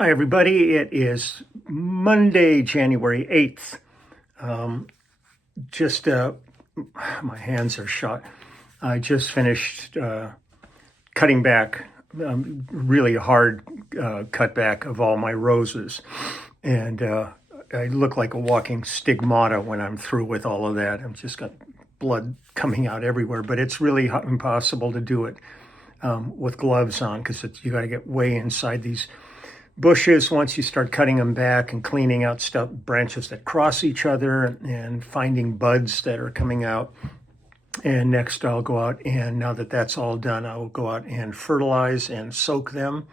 Hi, everybody. It is Monday, January 8th. Just, my hands are shot. I just finished cutting back, really hard cutback of all my roses. And I look like a walking stigmata when I'm through with all of that. I've just got blood coming out everywhere, but it's really impossible to do it with gloves on because you got to get way inside these bushes once you start cutting them back and cleaning out branches that cross each other and finding buds that are coming out. And next I'll go out, and now that that's all done, I will go out and fertilize and soak them,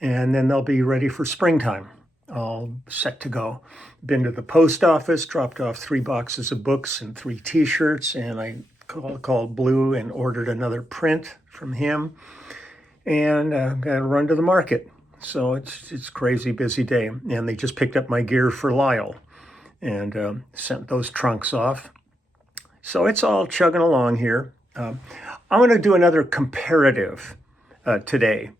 and then they'll be ready for springtime, all set to go. Been to the post office, dropped off 3 boxes of books and 3 t-shirts, and I called Blue and ordered another print from him, and got to run to the market. So it's crazy busy day, and they just picked up my gear for Lyle and sent those trunks off. So it's all chugging along here. I'm going to do another comparative today,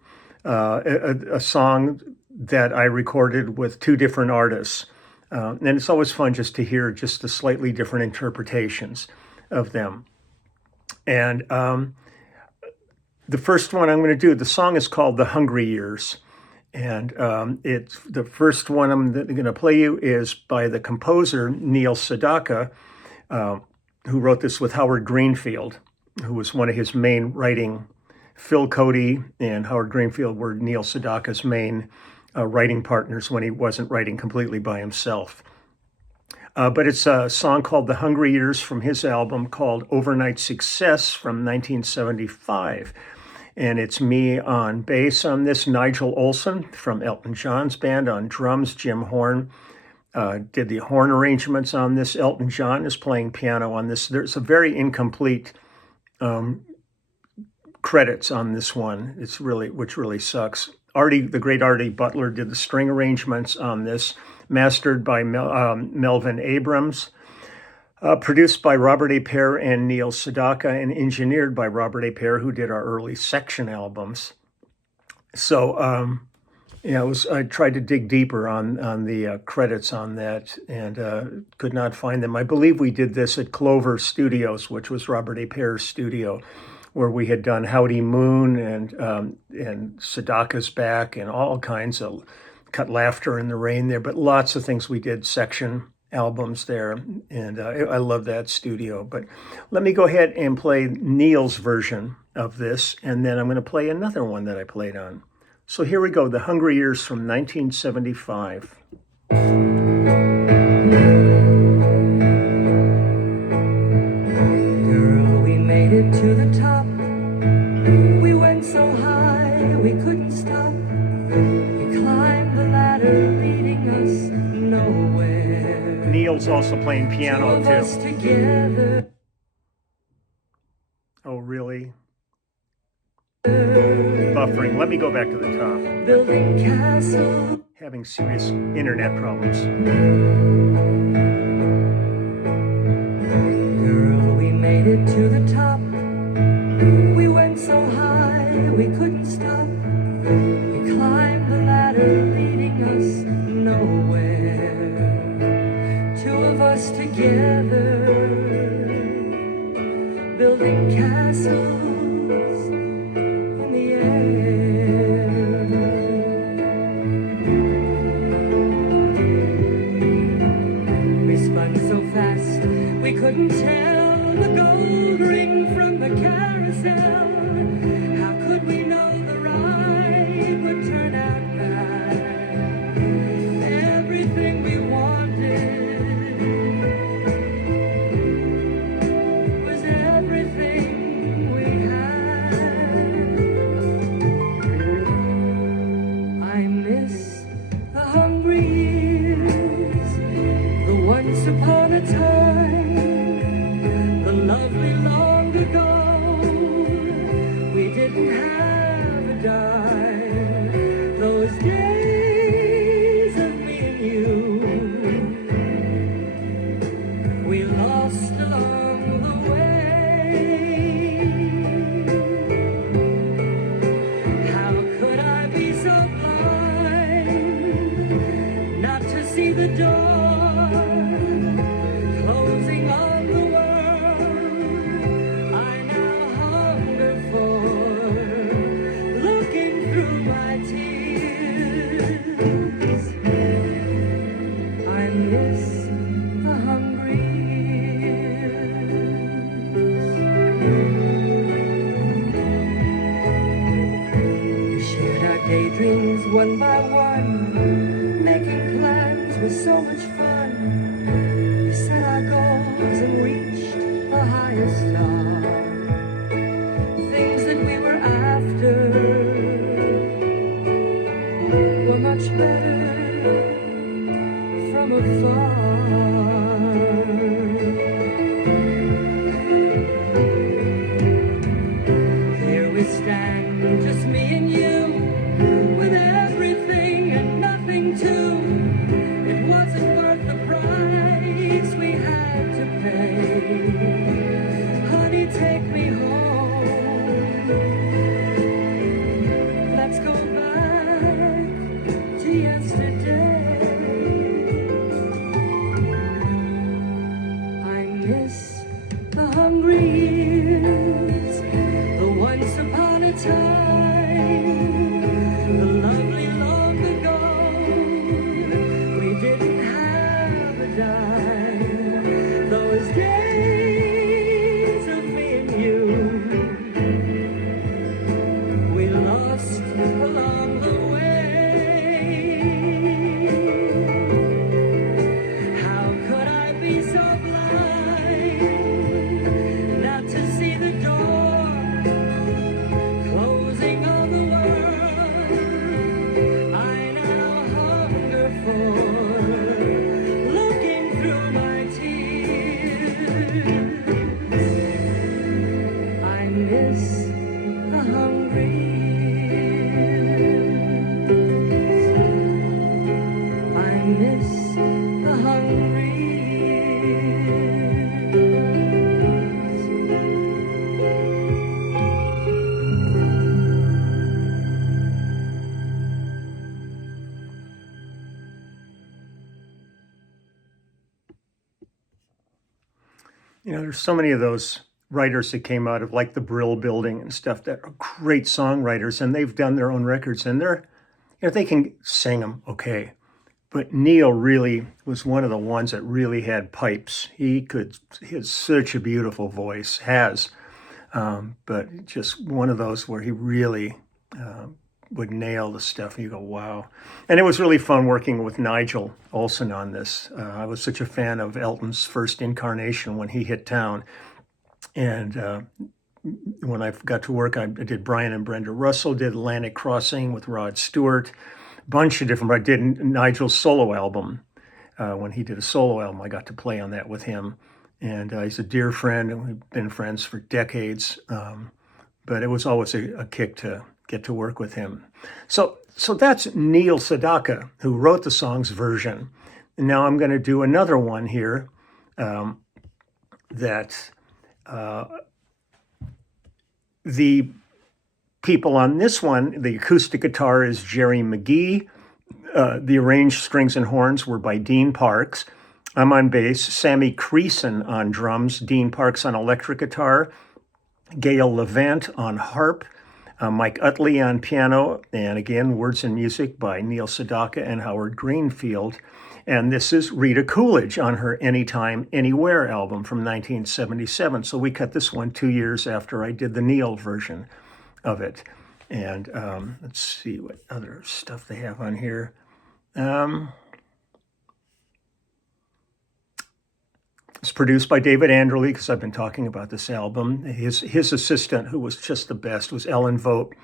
a song that I recorded with 2 different artists, and it's always fun just to hear just the slightly different interpretations of them. And the first one I'm going to do, the song is called "The Hungry Years." And it's the first one I'm going to play you is by the composer Neil Sedaka, who wrote this with Howard Greenfield, who was one of his main writing. Phil Cody and Howard Greenfield were Neil Sedaka's main writing partners when he wasn't writing completely by himself. But it's a song called "The Hungry Years" from his album called "Overnight Success" from 1975. And it's me on bass on this, Nigel Olsson from Elton John's band on drums, Jim Horn did the horn arrangements on this. Elton John is playing piano on this. There's a very incomplete credits on this one. Which really sucks. The great Artie Butler did the string arrangements on this, mastered by Melvin Abrams. Produced by Robert A. Pear and Neil Sedaka, and engineered by Robert A. Pear, who did our early Section albums. So, I tried to dig deeper on the credits on that, and could not find them. I believe we did this at Clover Studios, which was Robert A. Pear's studio, where we had done Howdy Moon and Sedaka's Back and all kinds of Cut Laughter in the Rain there, but lots of things we did Section albums there, and I love that studio. But let me go ahead and play Neil's version of this, and then I'm going to play another one that I played on. So here we go, "The Hungry Years" from 1975. Girl, we made it to the top. We went so high we couldn't stop. We climbed the ladder leading us nowhere. Neil's also playing piano too. Together. Oh, really? Buffering. Let me go back to the top. Building castles. Having serious internet problems. Girl, we made it to the top. We went so high we couldn't stop. We climbed the ladder leading us nowhere. 2 of us together, building castles in the air. We spun so fast we couldn't tell the gold ring from the carousel. How could we know the ride would turn out bad? Everything we wanted was everything we had. I miss the hungry years, the once upon a time, the lovely long ago. tears. I miss the hungry years. We shared our daydreams one by one. Making plans was so much fun. We set our goals and reached the highest star. Things that we were after were much better from afar. Here we stand, just me and you, with everything and nothing too. It wasn't worth the price we had to pay. Honey, take me home. Let's go back to yesterday. I miss the hungry years, the once upon a time, the lovely long ago. We didn't have a dime. Those days of me and you, we lost along the way. How could I be so blind not to see the door closing on the world I now hunger for? Looking through my tears, I miss the hungry years. I miss the hungry You know, there's so many of those writers that came out of like the Brill Building and stuff that are great songwriters, and they've done their own records, and they can sing them okay. But Neil really was one of the ones that really had pipes. He has such a beautiful voice, but just one of those where he really would nail the stuff. You go, wow. And it was really fun working with Nigel Olsson on this. I was such a fan of Elton's first incarnation when he hit town. And when I got to work, I did Brian and Brenda Russell, did Atlantic Crossing with Rod Stewart, bunch of different, I did Nigel's solo album. When he did a solo album, I got to play on that with him. And he's a dear friend, and we've been friends for decades. But it was always a kick to get to work with him. So that's Neil Sedaka, who wrote the song's version. And now I'm going to do another one here that the people on this one, the acoustic guitar is Jerry McGee. The arranged strings and horns were by Dean Parks. I'm on bass, Sammy Creason on drums, Dean Parks on electric guitar, Gail Levant on harp, Mike Utley on piano, and again, words and music by Neil Sedaka and Howard Greenfield. And this is Rita Coolidge on her Anytime, Anywhere album from 1977. So we cut this one 2 years after I did the Neil version of it. And let's see what other stuff they have on here. It's produced by David Anderle, because I've been talking about this album. His assistant, who was just the best, was Ellen Vogt,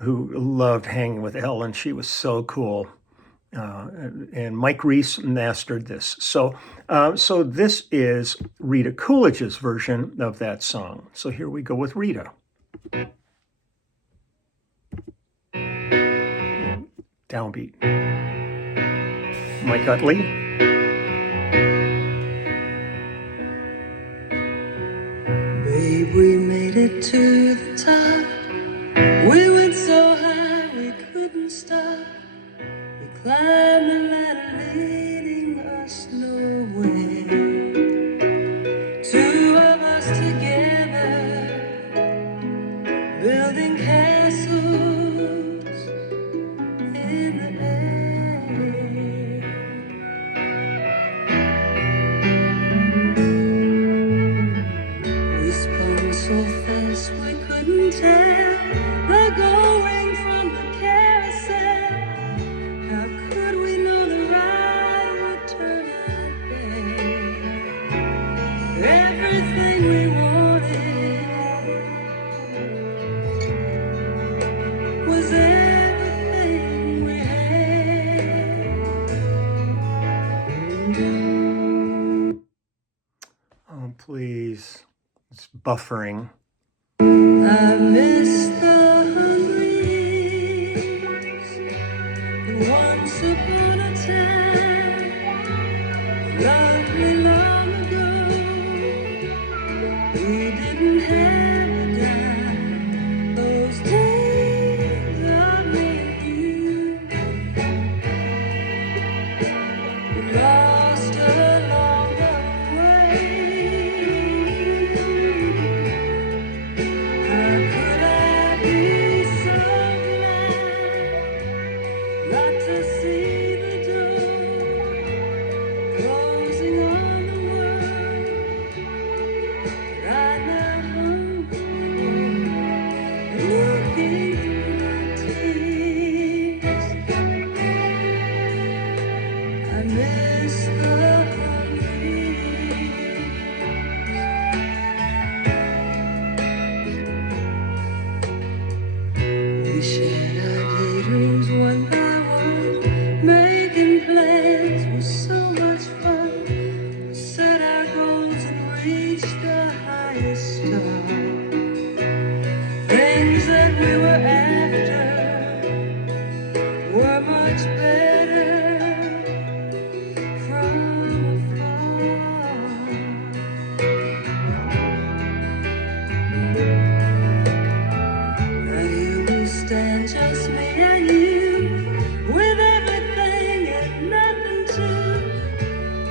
who loved hanging with Ellen. She was so cool. And Mike Reese mastered this. So this is Rita Coolidge's version of that song. So here we go with Rita. Downbeat. Mike Utley. Babe, we made it to the top. We went so high we couldn't stop. We climbed the ladder leading us nowhere. Two of us together, building castles in the air. We spun so fast we couldn't tell the going from the carousel. How could we know the ride would turn out bad? Everything we wanted was everything we had. Oh, please. It's buffering. I miss the hungry years, the once upon a time, lovely long ago. We didn't have a dime, those days of me and you, lost along the way. How could I be so blind not to see the door closing on the world that I now hunger for, looking through my tears? I miss the hungry years. We shared our day dreams one by one, making plans was so much fun. We set our goals and reached the highest star. Things that we were after were much better from afar. Now here we stand, just me and you, with everything and nothing too.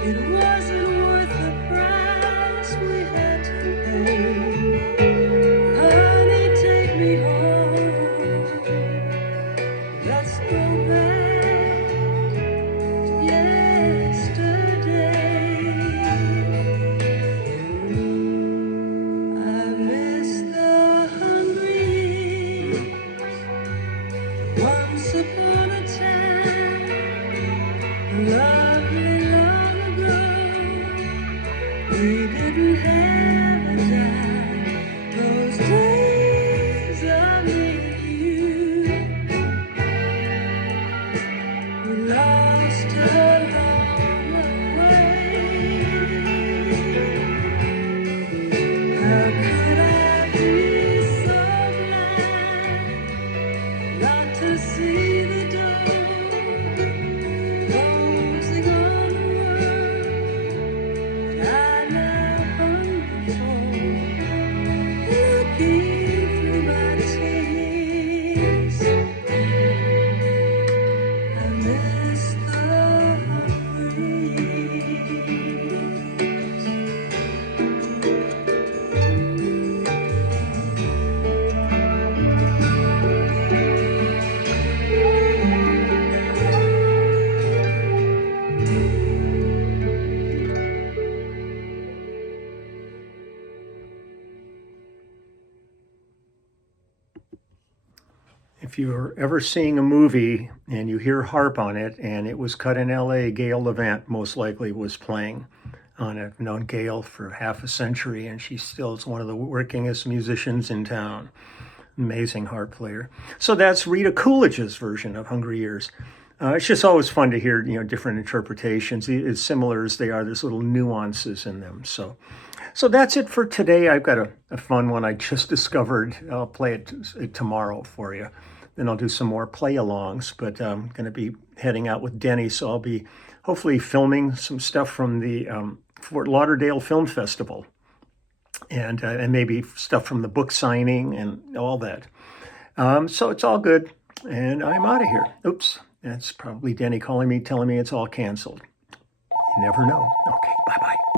It wasn't worth the price we had to pay. Honey, take me home. Let's go back to yesterday. I miss the hungry years, once upon a time, lovely long ago. We didn't have a dime, those days of me and you, we lost along the way. How could I be so blind not to see the door closing on the world that I now hunger for, looking through my tears? I miss the hungry If you're ever seeing a movie and you hear harp on it and it was cut in LA, Gail Levant most likely was playing on it. I've known Gail for half a century and she still is one of the workingest musicians in town. Amazing harp player. So that's Rita Coolidge's version of Hungry Years. It's just always fun to hear, different interpretations. As similar as they are, there's little nuances in them. So that's it for today. I've got a fun one I just discovered. I'll play it tomorrow for you. Then I'll do some more play-alongs, but I'm going to be heading out with Denny, so I'll be hopefully filming some stuff from the Fort Lauderdale Film Festival and maybe stuff from the book signing and all that. So it's all good, and I'm out of here. Oops, that's probably Denny calling me, telling me it's all canceled. You never know. Okay, bye-bye.